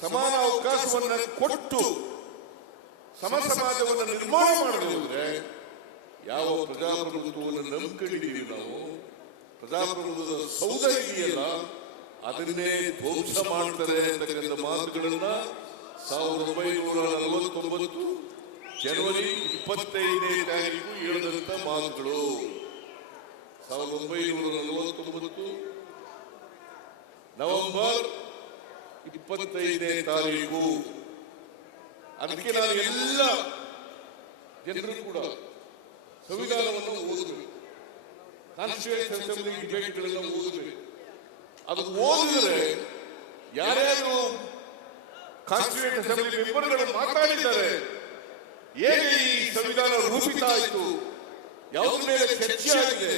ಸಮಾನ ಅವಕಾಶವನ್ನು ಕೊಟ್ಟು ಸಮ ಸಮಾಜವನ್ನು ನಿರ್ಮಾಣ ಮಾಡದೆ ಹೋದ್ರೆ ಯಾವ ಪ್ರಜಾಪ್ರಭುತ್ವವನ್ನು ನಂಬಿಕೊಂಡಿದ್ದೀವಿ ನಾವು ಪ್ರಜಾಪ್ರಭುತ್ವದ ಸೌಧ ಇದೆಯಲ್ಲ ಅದನ್ನೇ ಧ್ವಂಸ ಮಾಡ್ತಾರೆ ಅಂತಕ್ಕಂಥ ಮಾತುಗಳನ್ನ ಸಾವಿರದ ಒಂಬೈನೂರ ನಲವತ್ತೊಂಬತ್ತು ಜನವರಿ ಇಪ್ಪತ್ತೈದನೇ ತಾರೀಕು ಹೇಳಿದಂಥ ಮಾತುಗಳು. ಸಾವಿರದ ಒಂಬೈನೂರ ನಲವತ್ತೊಂಬತ್ತು ನವೆಂಬರ್ ಇಪ್ಪತ್ತೈದನೇ ತಾರೀಕು ಅದಕ್ಕೆ ನಾನು ಎಲ್ಲ ಜನರು ಕೂಡ ಸಂವಿಧಾನವನ್ನು ಓದಬೇಕು ಕಾನ್ಸ್ಟಿಟ್ಯೂಷನ್ ಅಸೆಂಬ್ಲಿ ಡಿಬೇಟ್ಗಳೆಲ್ಲ ಓದಬೇಕು ಅದು ಓದಿದ್ರೆ ಯಾರ್ಯಾರು ಕಾನ್ಸ್ಟಿಟ್ಯೂಷನ್ ಅಸೆಂಬ್ಲಿ ಮೆಂಬರ್ಗಳು ಮಾತಾಡಿದ್ದಾರೆ, ಹೇಗೆ ಈ ಸಂವಿಧಾನ ರೂಪಿತ ಆಯಿತು, ಯಾವುದ್ರ ಮೇಲೆ ಚರ್ಚೆ ಆಗಿದೆ,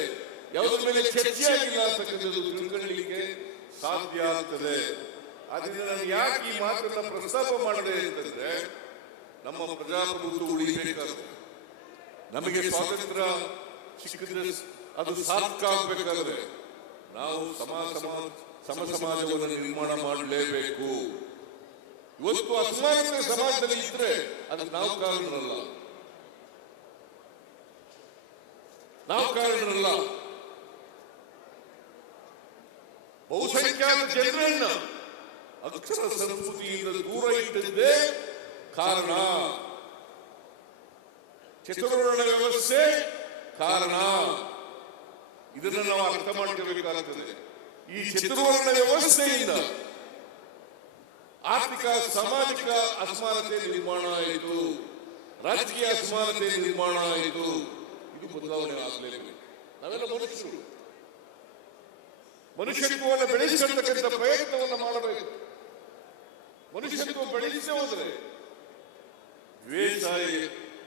ಯಾವುದ್ರ ಮೇಲೆ ಚರ್ಚೆ ಆಗಿಲ್ಲ ಅಂತಕ್ಕಂಥದ್ದು ತಿಳ್ಕೊಳ್ಳಲಿಕ್ಕೆ ಸಾಧ್ಯ ಆಗ್ತದೆ. ಅದರಿಂದ ನಾನು ಯಾಕೆ ಈ ಮಾತನ್ನ ಪ್ರಸ್ತಾಪ ಮಾಡಿದೆ ಅಂತಂದ್ರೆ, ನಮ್ಮ ಪ್ರಜಾಪ್ರಭುತ್ವ ಉಳಿಬೇಕಾದ್ರೆ. ನಮಗೆ ಸ್ವಾತಂತ್ರ್ಯ ಸಿಕ್ಕಿದ್ರೆ ಅದು ಸಾರ್ಥಕ ಆಗಬೇಕಾದ್ರೆ ನಾವು ಸಮ ಸಮ ಸಮ ಸಮಾಜವನ್ನು ನಿರ್ಮಾಣ ಮಾಡಲೇಬೇಕು. ಇವತ್ತು ಅಸಮಾನತೆ ಸಮಾಜದಲ್ಲಿ ಇದ್ರೆ ಅದಕ್ಕೆ ನಾವು ಕಾರಣರಲ್ಲ. ನಾವು ಕಾರಣರಲ್ಲ. ಬಹುಸಂಖ್ಯಾತ ಜನರನ್ನ ಅಕ್ಷರ ಸಂಸ್ಕೃತಿಯಿಂದ ದೂರ ಇಟ್ಟಿದ್ದೇ ಕಾರಣ. ಚತುರ್ವರ್ಣ ವ್ಯವಸ್ಥೆ ಕಾರಣ. ಇದನ್ನು ನಾವು ಅರ್ಥ ಮಾಡ್ಕೋಬೇಕಾಗುತ್ತದೆ ಈ ಚತುರ್ವರ್ಣ ವ್ಯವಸ್ಥೆಯಿಂದ ಆರ್ಥಿಕ, ಸಾಮಾಜಿಕ ಅಸಮಾನತೆ ನಿರ್ಮಾಣ ಆಯಿತು. ರಾಜಕೀಯ ಅಸಮಾನತೆ ನಿರ್ಮಾಣ ಆಯಿತು. ಇದು ಬದಲಾವಣೆ ಆಗಲೇಬೇಕು. ನಾವೆಲ್ಲ ಮನುಷ್ಯರು. ಮನುಷ್ಯತ್ವವನ್ನು ಬೆಳೆಸಿಕೊಳ್ಳತಕ್ಕಂಥ ಪ್ರಯತ್ನವನ್ನು ಮಾಡಬೇಕು. ಮನುಷ್ಯತ್ವ ಬೆಳೆಸೇ ಹೋದ್ರೆ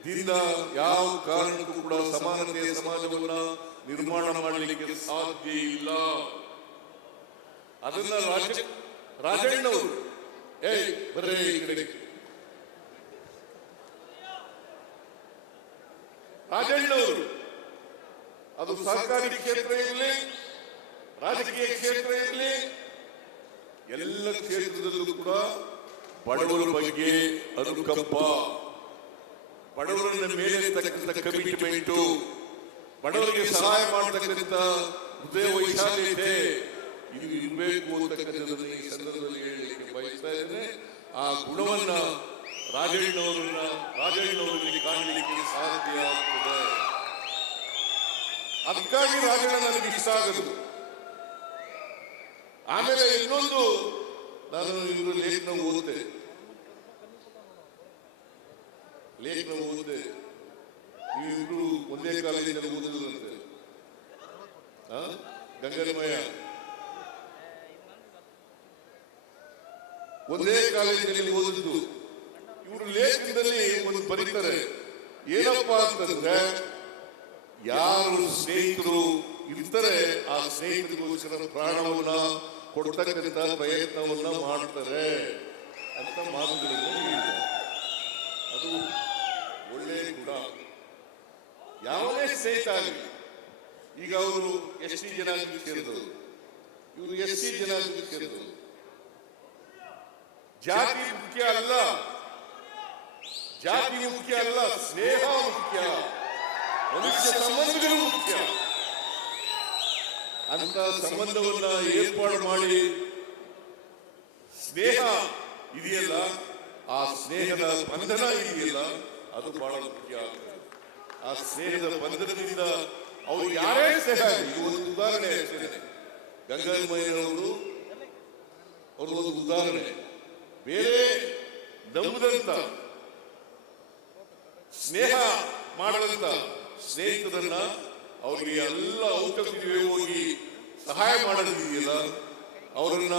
ದಿನ ಯಾವ ಕಾರಣಕ್ಕೂ ಕೂಡ ಸಮಾನತೆಯ ಸಮಾಜವನ್ನ ನಿರ್ಮಾಣ ಮಾಡಲಿಕ್ಕೆ ಸಾಧ್ಯ ಇಲ್ಲ. ಅದನ್ನ ರಾಜ ರಾಜಣ್ಣವರು. ಏಯ್ ಬರ್ರೇ ಈ ಕಡೆ ರಾಜಣ್ಣವರು. ಅದು ಸರ್ಕಾರಿ ಕ್ಷೇತ್ರ ಇರಲಿ ರಾಜಕೀಯ ಕ್ಷೇತ್ರ ಇರಲಿ ಎಲ್ಲ ಕ್ಷೇತ್ರದಲ್ಲೂ ಕೂಡ ಬಡವರ ಬಗ್ಗೆ ಅನುಕಂಪ ಬಡವರನ್ನ ಮೇಲೆ ತಕ್ಕಂಥ ಕಮಿಟ್ಮೆಂಟು ಬಡವರಿಗೆ ಸಹಾಯ ಮಾಡತಕ್ಕಂತ ಹೃದಯ ವೈಶಾಲ್ಯತೆ. ಇದು ಇರಬೇಕು ಅಂತಕ್ಕಂಥದ್ದನ್ನು ಈ ಸಂದರ್ಭದಲ್ಲಿ ಹೇಳಲಿಕ್ಕೆ ಬಯಸ್ತಾ ಇದ್ದೇನೆ. ಆ ಗುಣವನ್ನ ರಾಜಣ್ಣವರನ್ನ ರಾಜಣ್ಣವರಲ್ಲಿ ಕಾಣಲಿಕ್ಕೆ ಸಾಧ್ಯ ಆಗ್ತದೆ. ಅದಕ್ಕಾಗಿ ರಾಜಣ್ಣ ನನಗೆ ಇಷ್ಟ ಆಗದು ಆಮೇಲೆ ಇನ್ನೊಂದು ನಾನು ಇವರು ಲೇಖನ ಓದಿದೆ. ಲೇಖನ ಓದಿದೆ. ನೀವಿಬ್ರು ಒಂದೇ ಕಾಲೇಜಿನಲ್ಲಿ ಓದಿದ್ರಂತೆ. ಗಂಗರಮಯ ಒಂದೇ ಕಾಲೇಜಿನಲ್ಲಿ ಓದಿದ್ದು. ಇವರು ಲೇಖನದಲ್ಲಿ ಒಂದು ಬರೀತಾರೆ. ಏನಪ್ಪಾ ಅಂತಂದ್ರೆ, ಯಾರು ಸ್ನೇಹಿತರು ಇರ್ತಾರೆ, ಆ ಸ್ನೇಹಿತರಿಗೋಸ್ಕರ ಪ್ರಾಣವನ್ನ ಕೊಡ್ತಕ್ಕಂಥ ಪ್ರಯತ್ನವನ್ನು ಮಾಡ್ತಾರೆ ಅಂತ ಮಾತುಗಳನ್ನು ಅದು ಒಳ್ಳೆ ಗುಣ. ಯಾವುದೇ ಸ್ನೇಹಿತ ಆಗಲಿ, ಈಗ ಅವರು ಎಸ್ ಟಿ ಜನಾಂಗಕ್ಕೆ ಸೇರಿದವರು ಇವರು ಎಸ್ ಟಿ ಜನಾಂಗಕ್ಕೆ ಸೇರಿದವರು ಜಾತಿ ಮುಖ್ಯ ಅಲ್ಲ. ಜಾತಿ ಮುಖ್ಯ ಅಲ್ಲ, ಸ್ನೇಹ ಮುಖ್ಯ. ಮನುಷ್ಯ ಸಂಬಂಧಗಳು ಮುಖ್ಯ. ಅಂತ ಸಂಬಂಧವನ್ನ ಏರ್ಪಾಡು ಮಾಡಿ ಸ್ನೇಹ ಇದೆಯಲ್ಲ ಆ ಸ್ನೇಹದ ಬಂಧನ ಇದೆಯಲ್ಲ ಅದು ಬಹಳ ಮುಖ್ಯ ಆ ಸ್ನೇಹದ ಬಂಧನದಿಂದ ಅವರು ಯಾರೇ ಸ್ನೇಹ ಒಂದು ಉದಾಹರಣೆ ಗಂಗಾಮಯ್ಯನವರು ಅವರು ಒಂದು ಉದಾಹರಣೆ. ಬೇರೆ ನಂಬದಂತ ಸ್ನೇಹ ಮಾಡದಂತ ಸ್ನೇಹಿತರನ್ನ ಅವರಿಗೆ ಎಲ್ಲ ಔಷಧಿಗೆ ಹೋಗಿ ಸಹಾಯ ಮಾಡೋದಿದೆಯಲ್ಲ? ಅವರನ್ನ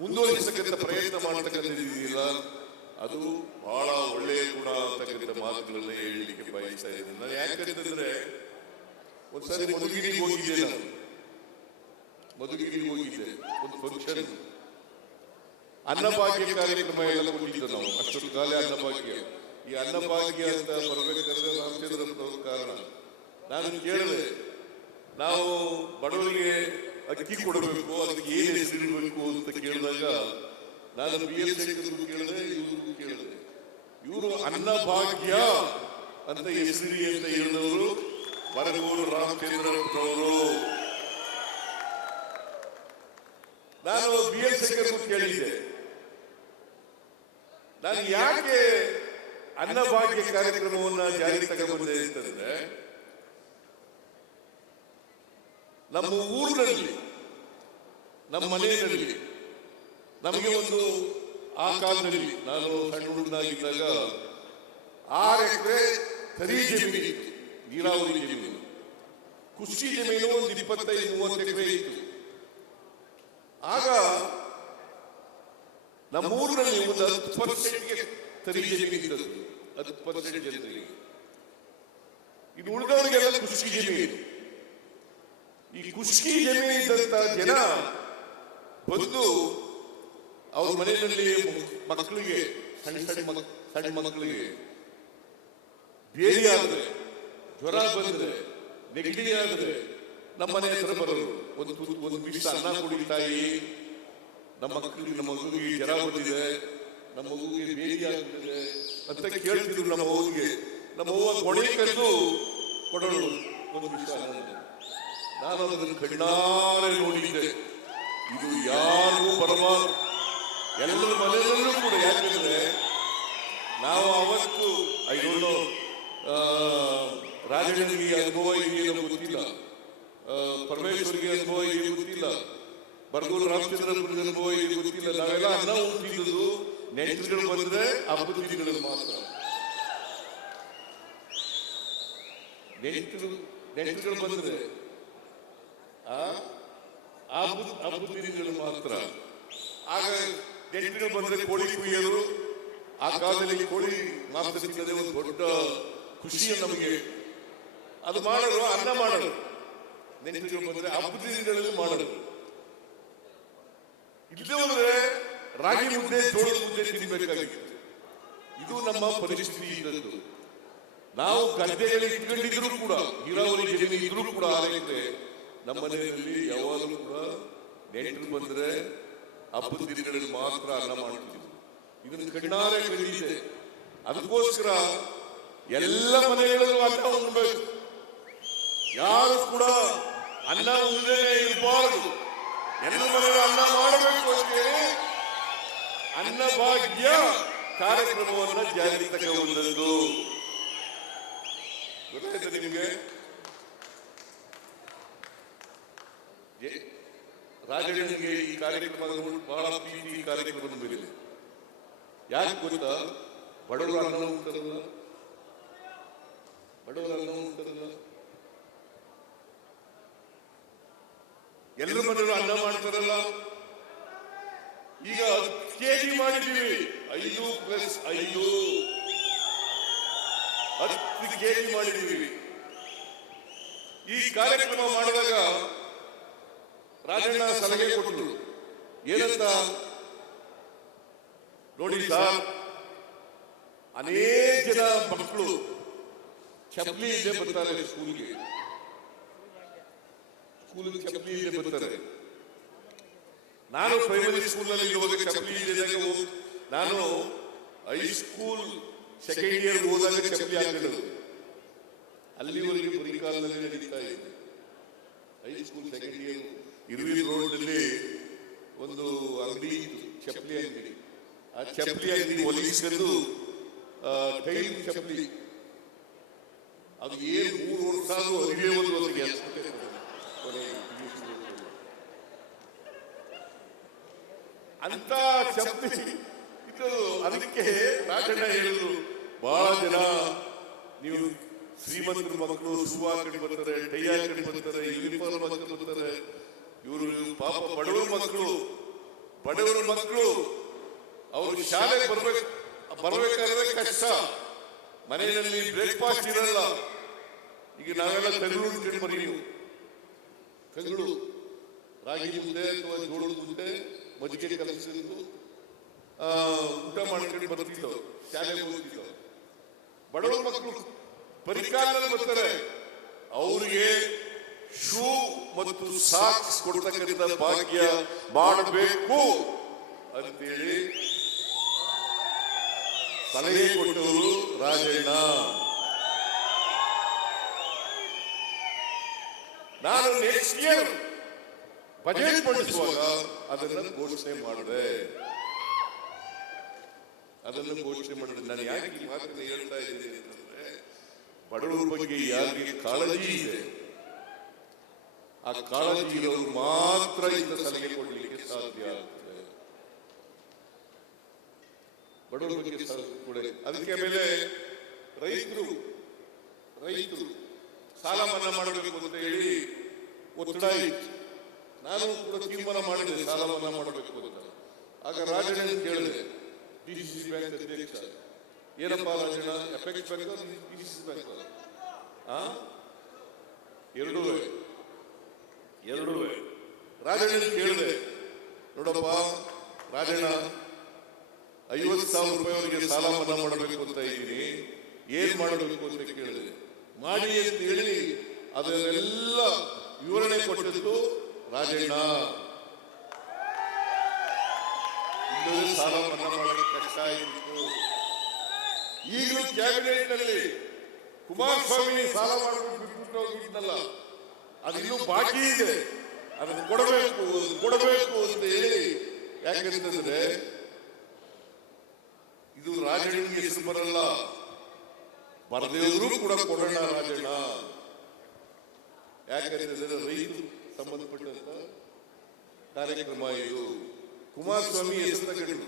ಮುಂದುವರಿಸತಕ್ಕಂಥ ಪ್ರಯತ್ನ ಮಾಡತಕ್ಕಂಥದ್ದಿದೆಯಲ್ಲ? ಅದು ಬಹಳ ಒಳ್ಳೆಯ ಗುಣ ಅಂತಕ್ಕಂಥ ಮಾತುಗಳನ್ನ ಹೇಳಲಿಕ್ಕೆ ಬಯಸ್ತಾ ಇದ್ದೀನಿ. ನಾನು ಯಾಕಂತಂದ್ರೆ, ಒಂದ್ಸರಿ ಮಧುಗಿರಿಗೆ ಹೋಗಿದ್ದೆ ನಾನು. ಮಧುಗಿರಿಗೆ ಹೋಗಿದ್ದೆ. ಒಂದು ಫಂಕ್ಷನ್ ಅನ್ನಭಾಗ್ಯ ಕಾರ್ಯಕ್ರಮ ಎಲ್ಲ ಕೊಟ್ಟಿದ್ದು ನಾವು. ಅಷ್ಟೊಂದು ಕಾಲ ಅನ್ನಭಾಗ್ಯ. ಈ ಅನ್ನಭಾಗ್ಯ ಅಂತ ಬರಬೇಕಾದ್ರೆ ರಾಮಚಂದ್ರಪ್ಪನವ್ರ ಕಾರಣ. ನಾನು ಕೇಳಿದೆ ನಾವು ಬಡವರಿಗೆ ಅಕ್ಕಿ ಕೊಡಬೇಕು, ಅದಕ್ಕೆ ಏನು ಹೆಸರಿಡಬೇಕು ಅಂತ ಕೇಳಿದಾಗ ನಾನು ಬಿ ಎಲ್ ಕೇಳಿದೆ, ಇವ್ರಿಗೂ ಕೇಳಿದೆ. ಇವರು ಅನ್ನಭಾಗ್ಯ ಅಂತ ಹೆಸರಿ ಅಂತ ಹೇಳಿದವರು ಬರಗೂರು ರಾಮಚಂದ್ರಪ್ಪನವರು ನಾನು ಬಿ ಎಲ್ ಕೇಳಿದ್ದೆ. ನಾನು ಯಾಕೆ ಅನ್ನಭಾಗ್ಯ ಕಾರ್ಯಕ್ರಮವನ್ನ ಜಾರಿಗೆ ತಗೊಂಡ್ಬಂದೆ ಅಂತಂದ್ರೆ ನಮ್ಮ ಊರಿನಲ್ಲಿ ನಮ್ಮ ಮನೆಯಲ್ಲಿ ನಮಗೆ ಒಂದು ಆ ಕಾಲದಲ್ಲಿ ನಾನು ಸಣ್ಣ ಹುಡುಗನಾಗಿದ್ದಾಗ ಆರು ಎಕರೆ ಕರಿ ಜಮೀನಿತ್ತು ನೀರಾವರಿ ಜಮೀನು. ಕೃಷಿ ಜಮೀನು ಒಂದು ಇಪ್ಪತ್ತೈದು ಮೂವತ್ತು ಎಕರೆ ಇತ್ತು. ಆಗ ನಮ್ಮ ಊರಿನಲ್ಲಿ ಒಂದು ಹತ್ತು ಪರ್ಸೆಂಟ್ಗೆ ಕರಿ ಜಮೀನು ಇದ್ದದ್ದು. ಹತ್ತು ಪರ್ಸೆಂಟ್ ಜನರಿಗೆ. ಇದು ಉಳಿದವರಿಗೆಲ್ಲ ಕೃಷಿ ಜಮೀನು. ಈ ಕುಸ್ಕಿ ಜಮೀನು ಇದ್ದಂತ ಜನ ಬಂದು ಅವ್ರ ಮನೆಯಲ್ಲಿ ಮಕ್ಕಳಿಗೆ ಸಣ್ಣ ಸಣ್ಣ ಸಣ್ಣ ಮಕ್ಕಳಿಗೆ ಬೇರೆ ಆದ್ರೆ ಜ್ವರ ಬಂದ್ರೆ ನೆಗಡಿ ಆದ್ರೆ ನಮ್ಮ ಮನೆ ಹತ್ರ ಬರೋರು. ಒಂದು ಒಂದು ಬಿಸಿ ಅನ್ನ ಕೊಡಿ ತಾಯಿ. ನಮ್ಮ ಮಕ್ಕಳಿಗೆ ನಮ್ಮ ಮಗುವಿಗೆ ಜ್ವರ ಬಂದಿದೆ. ನಮ್ಮ ಮಗುವಿಗೆ ಬೇರೆ ಆಗ್ತಿದೆ ಅಂತ ಕೇಳ್ತಿದ್ರು ನಮ್ಮ ಮಗುವಿಗೆ ನಮ್ಮ ಅವ್ವ ಕೊಡೆ ಒಂದು ಬಿಸಿ ಅನ್ನ ನಾನು ಅದನ್ನು ಕಣ್ಣಾರೆ ನೋಡಿದ್ದೆ. ಇದು ಯಾರು ಪರಮಾತ್ಮ? ಎಲ್ಲರ ಮನೆಯಲ್ಲೂ ಕೂಡ ಯಾಕಂದ್ರೆ ನಾವು ಅವತ್ತು, ಐ ಡೋಂಟ್ ನೋ ರಾಜನಿಗೆ ಅನುಭವ ಇದೆಯೇನೋ ಗೊತ್ತಿಲ್ಲ. ಪರಮೇಶ್ವರಿಗೆ ಅನುಭವ ಇದೆಯೋ ಗೊತ್ತಿಲ್ಲ. ಬರ್ಗೂರು ರಾಮಚಂದ್ರಪುರದ ಅನುಭವ ಇದೆಯೋ ಗೊತ್ತಿಲ್ಲ. ನಾವೆಲ್ಲ ಅನ್ನ ಉಂಟಿದ್ದು ನೆಂಟರುಗಳು ಬಂದ್ರೆ ಹಬ್ಬದ ದಿನಗಳಲ್ಲಿ ಮಾತ್ರ. ನೆಂಟರು, ನೆಂಟರುಗಳು ಬಂದ್ರೆ ಆ ಆ ಹಬ್ಬದ ಮಾತ್ರ. ಆಗ ನೆಂಟರು ಬಂದ್ರೆ ಕೋಳಿ ಕುಯ್ಯರು, ಆ ಕಾಲದಲ್ಲಿ ಕೋಳಿ ಮಾಂಸ ಸಿಕ್ಕದೆ ಒಂದು ದೊಡ್ಡ ಖುಷಿಯ ನಮಗೆ. ಅದು ಮಾಡಲು ಅನ್ನ ಮಾಡಲು ನೆಂಟರು ಬಂದ್ರೆ ಹಬ್ಬದ ದಿನಗಳಲ್ಲಿ ಮಾಡೋರು. ಇಲ್ಲದೆ ಹೋದ್ರೆ ರಾಗಿ ಮುದ್ದೆ, ಜೋಳದ ಮುದ್ದೆ ತಿನ್ಬೇಕಾಗಿತ್ತು. ಇದು ನಮ್ಮ ಪರಿಸ್ಥಿತಿ ಇದ್ದದ್ದು. ನಾವು ಗದ್ದೆಯಲ್ಲಿ ಇಟ್ಕೊಂಡಿದ್ರು ಕೂಡ, ನೀರಾವರಿ ಜಮೀನು ಇದ್ರೂ ಕೂಡ ಆರೈಕೆ ನಮ್ಮ ಮನೆಯಲ್ಲಿ ಯಾವಾಗಲೂ ಕೂಡ ನೆಂಟರು ಬಂದ್ರೆ ಹಬ್ಬದ ದಿನಗಳಲ್ಲಿ ಮಾತ್ರ ಅನ್ನ ಮಾಡ್ತೀವಿ ಇದನ್ನು ಕಣ್ಣಾರೆ ಕಲಿಯಿದೆ ಅದಕ್ಕೋಸ್ಕರ ಎಲ್ಲ ಮನೆಗಳಲ್ಲೂ ಅನ್ನ ಉಣ್ಬೇಕು. ಯಾರು ಕೂಡ ಅನ್ನ ಉಂಡೇ ಇರಬಾರದು. ಎಲ್ಲ ಮನೆಗಳು ಅನ್ನ ಮಾಡಬೇಕು ಅಂತೇಳಿ ಅನ್ನಭಾಗ್ಯ ಕಾರ್ಯಕ್ರಮವನ್ನು ಜಾರಿಗೆ ತಗೊಂಡದ್ದು ಗೊತ್ತಾಯ್ತಾ ನಿಮಗೆ? ರಾಜನಿಗೆ ಈ ಕಾರ್ಯಕ್ರಮ ಬಹಳ ಪ್ರೀತಿ ಈ ಕಾರ್ಯಕ್ರಮದ ಮೇಲೆ ಯಾಕೆ ಗೊತ್ತಾ? ಬಡವರು ಅನ್ನ ಉಂಟಲ್ಲ ಬಡವರು ಅನ್ನ ಉಂಟಲ್ಲ ಎಲ್ಲರ ಮನೆಯಲ್ಲೂ ಅನ್ನ ಮಾಡ್ತಾರಲ್ಲ. ಈಗ ಕೆಜಿ ಮಾಡಿದ್ದೀವಿ. ಐದು ಪ್ಲಸ್ ಐದು. ಹತ್ತು ಕೆಜಿ ಮಾಡಿದ್ದೀವಿ. ಈ ಕಾರ್ಯಕ್ರಮ ಮಾಡಿದಾಗ ರಾಜಣ್ಣ ಸಲಹೆ ಕೊಟ್ಟರು ಏನಂತ? ನೋಡಿ ಸರ್ ಅನೇಕ ಜನ ಮಕ್ಕಳು ಚಪ್ಪಲಿ ಇದೆ ಬರ್ತಾರೆ ಸ್ಕೂಲ್ಗೆ ಸ್ಕೂಲಿಗೆ ಚಪ್ಪಲಿ ಇದೆ ಬರ್ತಾರೆ. ನಾನು ಪ್ರೈಮರಿ ಸ್ಕೂಲ್ನಲ್ಲಿ ಇರುವಾಗ ಚಪ್ಪಲಿ ಇದೆ ಹೋಗ್- ನಾನು ಹೈಸ್ಕೂಲ್ ಸೆಕೆಂಡ್ ಇಯರ್ ಹೋದಾಗ ಚಪ್ಪಲಿ ಹಾಕಿರೋದು ಅಲ್ಲಿವರೆಗೆ ಬರೀ ಕಾಲದಲ್ಲಿ ನಡೀತಾ ಇದೆ ಹೈಸ್ಕೂಲ್ ಸೆಕೆಂಡ್ ಇಯರ್ ಇರುವಿ ರೋಡ್ನಲ್ಲಿ ಒಂದು ಅಂಗಡಿ ಇತ್ತು, ಚಪ್ಪಲಿ ಅಂಗಡಿ. ಆ ಚಪ್ಪಲಿ ಅಂಗಡಿ ಒಲಿಸ್ಕೊಂಡು ಟೈಲ್ ಚಪ್ಪಲಿ. ಅದು ಏನು ಮೂರು ವರ್ಷ ಆದರೂ ಅರಿವೇ ಒಂದು ಕೊನೆಗೆ. ಅಂತ ಚಪ್ಪಲಿ ಇದು ಅದಕ್ಕೆ ರಾಜಣ್ಣ ಹೇಳಿದ್ರು, ಬಹಳ ಜನ ನೀವು ಶ್ರೀಮಂತರ ಮಕ್ಕಳು ಶೂ ಹಾಕೊಂಡು ಬರ್ತಾರೆ, ಟೈ ಹಾಕೊಂಡು ಬರ್ತಾರೆ ಯೂನಿಫಾರ್ಮ್ ಹಾಕೊಂಡು ಬರ್ತಾರೆ. ಇವರು ಪಾಪ ಬಡವರ ಮಕ್ಕಳು ಬಡವರ ಮಕ್ಕಳು. ಅವರು ಶಾಲೆಗೆ ಬರ್ಬೇಕು. ಬರಬೇಕಾದ್ರೆ ಕಷ್ಟ. ಮನೆಯಲ್ಲಿ ಬ್ರೇಕ್ಫಾಸ್ಟ್ ಇರಲ್ಲ. ಈಗ ನಾವೆಲ್ಲ ತೆಂಗಳು ತಿಂದು ಬರೀ ನೀವು. ತೆಂಗಳು ರಾಗಿ ಮುದ್ದೆ ಅಥವಾ ಜೋಳದ ಮುದ್ದೆ ಮಜ್ಜಿಗೆ ಕಲಸಿದ್ದು ಆ, ಊಟ ಮಾಡ್ಕೊಂಡು ಬರ್ತಿದ್ದವು. ಶಾಲೆಗೆ ಹೋಗ್ತಿದ್ದವು. ಬಡವರ ಮಕ್ಕಳು ಪರಿಕಾರದಲ್ಲಿ ಬರ್ತಾರೆ ಅವರಿಗೆ ಶೂ ಮತ್ತು ಸಾಕ್ಸ್ ಕೊಡ್ತಕ್ಕಂಥ ಭಾಗ್ಯ ಮಾಡಬೇಕು ಅಂತೇಳಿ ಸಲಹೆ ಕೊಟ್ಟವರು ರಾಜಣ್ಣ. ನಾನು ನೆಕ್ಸ್ಟ್ ಇಯರ್ ಬಜೆಟ್ ಮಂಡಿಸುವಾಗ ಅದನ್ನ ಘೋಷಣೆ ಮಾಡಿದೆ. ಅದನ್ನು ಘೋಷಣೆ ಮಾಡಿದೆ ನಾನು ಯಾಕೆ ಈ ಮಾತನ್ನು ಹೇಳ್ತಾ ಇದ್ದೀನಿ ಅಂತಂದ್ರೆ, ಬಡವರ ಬಗ್ಗೆ ಯಾರಿಗೆ ಕಾಳಜಿ ಇದೆ? ಆ ಕಾಳಜಿ ಇರೋರು ಮಾತ್ರ ಇಂಥ ಸಲಹೆ ಕೊಡಲಿಕ್ಕೆ ಸಾಧ್ಯ ಆಗ್ತದೆ. ಬಡವರ ಬಗ್ಗೆ ಕೂಡ. ಅದಕ್ಕೆ ಮೇಲೆ ರೈತರು ರೈತರು ಸಾಲ ಮನ್ನಾ ಮಾಡಬೇಕು ಅಂತ ಹೇಳಿ ಒತ್ತಡ ಇತ್ತು. ನಾನು ಕೂಡ ತೀರ್ಮಾನ ಮಾಡಿದೆ ಸಾಲ ಮನ್ನಾ ಮಾಡಬೇಕು ಅಂತ. ಆಗ ರಾಜಣ್ಣ ಕೇಳಿದೆ ಡಿ ಸಿ ಸಿ ಬ್ಯಾಂಕ್ ಅಧ್ಯಕ್ಷ. ಏನಪ್ಪಾ Rajanna effect bank D C C bank ಎರಡೂ ಎರಡೂ ರಾಜಣ್ಣ ಕೇಳಿದೆ. ನೋಡಪ್ಪ ರಾಜಣ್ಣ ಐವತ್ತು ಸಾವಿರ ರೂಪಾಯಿವರೆಗೆ ಸಾಲ ಮನ್ನಾ ಮಾಡಬೇಕು ಅಂತ ಇದ್ದೀನಿ. ಏನ್ ಮಾಡಬೇಕು ಅಂತ ಕೇಳಿದೆ. ಮಾಡಿ ಅಂತ ಹೇಳಿ ಅದನ್ನೆಲ್ಲ ವಿವರಣೆ ಕೊಟ್ಟಿದ್ದು ರಾಜಣ್ಣ. ಸಾಲ ಮನ್ನಾ ಮಾಡಕ್ಕೆ ಕಷ್ಟ ಆಯಿತು. ಈಗಲೂ ಕ್ಯಾಬಿನೆಟ್ನಲ್ಲಿ ಕುಮಾರಸ್ವಾಮಿ ಸಾಲ ಮಾಡಬೇಕು ಬಿಟ್ಬಿಟ್ಟು ಹೋಗಿದ್ನಲ್ಲ ಅದಿನ್ನೂ ಬಾಕಿ ಇದೆ. ಅದನ್ನು ಕೊಡಬೇಕು ಕೊಡಬೇಕು ಅಂತ ಹೇಳಿ ಯಾಕಂತಂದ್ರೆ ಇದು ರಾಜಣ್ಣನಿಗೆ ಹೆಸರು ಬರಲ್ಲ. ಬರದೇವರು ಕೂಡ ಕೊಡೋಣ ರಾಜಣ್ಣ. ಯಾಕಂತಂದ್ರೆ ರೈತರು ಸಂಬಂಧಪಟ್ಟಂತ ಕಾರ್ಯಕ್ರಮ ಇದು. ಕುಮಾರಸ್ವಾಮಿ ಹೆಸರು ತಗೊಂಡು.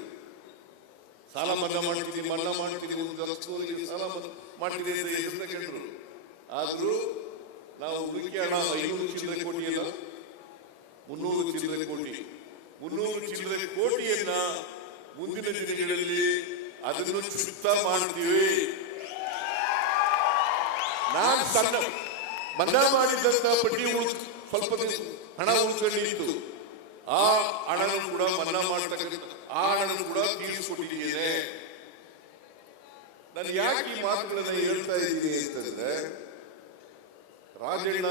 ಸಾಲ ಮನ್ನಾ ಮಾಡ್ತೀನಿ ಮನ್ನಾ ಮಾಡ್ತೀನಿ ಒಂದು ಲಕ್ಷದವರೆಗೆ ಸಾಲ ಮನ್ನಾ ಮಾಡ್ತೀನಿ ಅಂತ ಹೆಸರು ತಗೊಂಡ್ರು. ಆದ್ರೂ ನಾವು ಹೂಡಿಕೆ ಹಣ ಐನೂರು ಚಿಲ್ಲರೆ ಕೋಟಿ ಅಲ್ಲ ಮುನ್ನೂರು ಚಿಲ್ಲರೆ ಕೋಟಿ. ಮುನ್ನೂರು ಚಿಲ್ಲರೆ ಕೋಟಿಯನ್ನ ಮುಂದಿನ ದಿನಗಳಲ್ಲಿ ಅದನ್ನು ಚುಕ್ತ ಮಾಡ್ತೀವಿ. ನಾನು ಸಣ್ಣ ಮನ್ನಾ ಮಾಡಿದಂತ ಬಡ್ಡಿ ಸ್ವಲ್ಪ ಹಣ ಉಳ್ಕೊಂಡಿತ್ತು ಆ ಹಣನು ಕೂಡ ಮನ್ನಾ ಮಾಡ್ತಕ್ಕಂಥ ಆ ಹಣನು ಕೂಡ ತೀರಿಸಿಕೊಟ್ಟಿದ್ದೇನೆ. ನಾನು ಯಾಕೆ ಈ ಮಾತುಗಳನ್ನ ಹೇಳ್ತಾ ಇದ್ದೀನಿ ಅಂತಂದ್ರೆ ರಾಜಣ್ಣ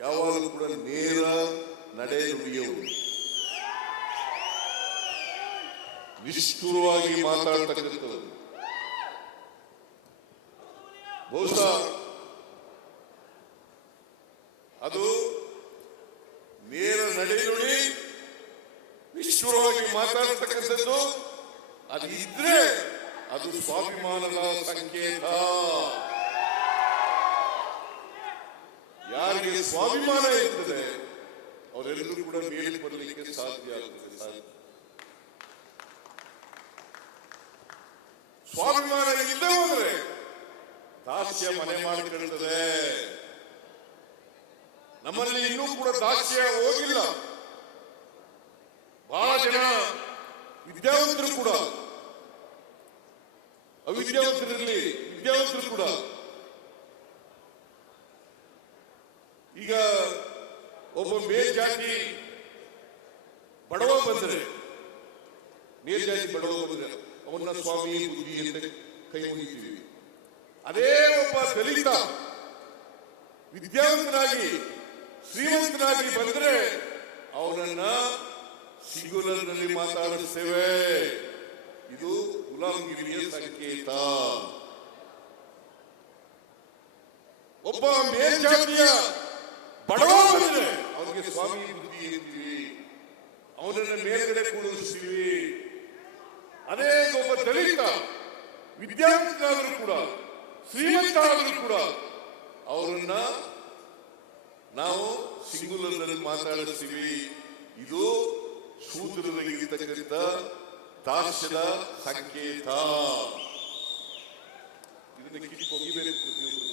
ಯಾವಾಗಲೂ ಕೂಡ ನೇರ ನಡೆ ನುಡಿಯವರು ನಿಷ್ಠುರವಾಗಿ ಮಾತಾಡ್ತಕ್ಕಂಥದ್ದು. ಬಹುಶಃ ಅದು ನೇರ ನಡೆ ನುಡಿ ನಿಷ್ಠುರವಾಗಿ ಮಾತಾಡ್ತಕ್ಕಂಥದ್ದು. ಅದು ಇದ್ರೆ ಅದು ಸ್ವಾಭಿಮಾನದ ಸಂಕೇತ ಯಾರಿಗೆ ಸ್ವಾಭಿಮಾನ ಇರ್ತದೆ ಅವರೆಲ್ಲರೂ ಕೂಡ ಮೇಲೆ ಬರಲಿಕ್ಕೆ ಸಾಧ್ಯ ಆಗ್ತದೆ. ಸ್ವಾಭಿಮಾನ ಇಲ್ಲದೆ ಹೋದ್ರೆ ದಾಸ್ಯ ಮನೆ ಮಾಡಿಕೊಳ್ಳುತ್ತದೆ ನಮ್ಮಲ್ಲಿ ಇನ್ನೂ ಕೂಡ ದಾಸ್ಯ ಹೋಗಿಲ್ಲ. ಬಹಳ ಜನ ವಿದ್ಯಾವಂತರು ಕೂಡ. ಅವಿದ್ಯಾವಂತರಲ್ಲಿ ವಿದ್ಯಾವಂತರು ಕೂಡ ಈಗ ಒಬ್ಬ ಮೇಲ್ಜಾತಿ ಬಡವ ಬಂದರೆ, ಮೇಲ್ಜಾತಿ ಬಡವ ಬಂದರೆ ಅವನ್ನ ಸ್ವಾಮಿ ಬುದ್ಧಿ ಅಂತ ಕೈ ಮುಗಿತೀವಿ. ಅದೇ ಒಬ್ಬ ದಲಿತ ವಿದ್ಯಾವಂತನಾಗಿ, ಶ್ರೀಮಂತನಾಗಿ ಬಂದ್ರೆ ಅವನನ್ನ ಸಿಂಗುಲರ್ನಲ್ಲಿ ಮಾತಾಡಿಸ್ತೇವೆ. ಇದು ಗುಲಾಮಗಿರಿಯ ಸಂಕೇತ. ಒಬ್ಬ ಮೇಲ್ಜಾತಿಯ ಬಡವ ಬಂದ್ರೆ ಅವನಿಗೆ ಸ್ವಾಮಿ ಬುದ್ಧಿ ಅಂತೀವಿ ಅವನನ್ನ ಮೇಲ್ಗಡೆ ಕೂಡಿಸ್ತೀವಿ ಅದೇ ಒಬ್ಬ ದಲಿತ ವಿದ್ಯಾವಂತನಾದರೂ ಕೂಡ ಶ್ರೀಮಂತ ಆದರೂ ಕೂಡ, ಅವರನ್ನ ನಾವು ಸಿಂಗುಲರ್ನಲ್ಲಿ ಮಾತಾಡಿಸ್ತೀವಿ. ಇದು ಶೂದ್ರರಿಗಿರ್ತಕ್ಕಂಥ ದಾಸ್ಯದ ಸಂಕೇತ. ಇದನ್ನ ಹೋಗಿ ಬೇರೆ ಪ್ರತಿಯೊಬ್ಬರು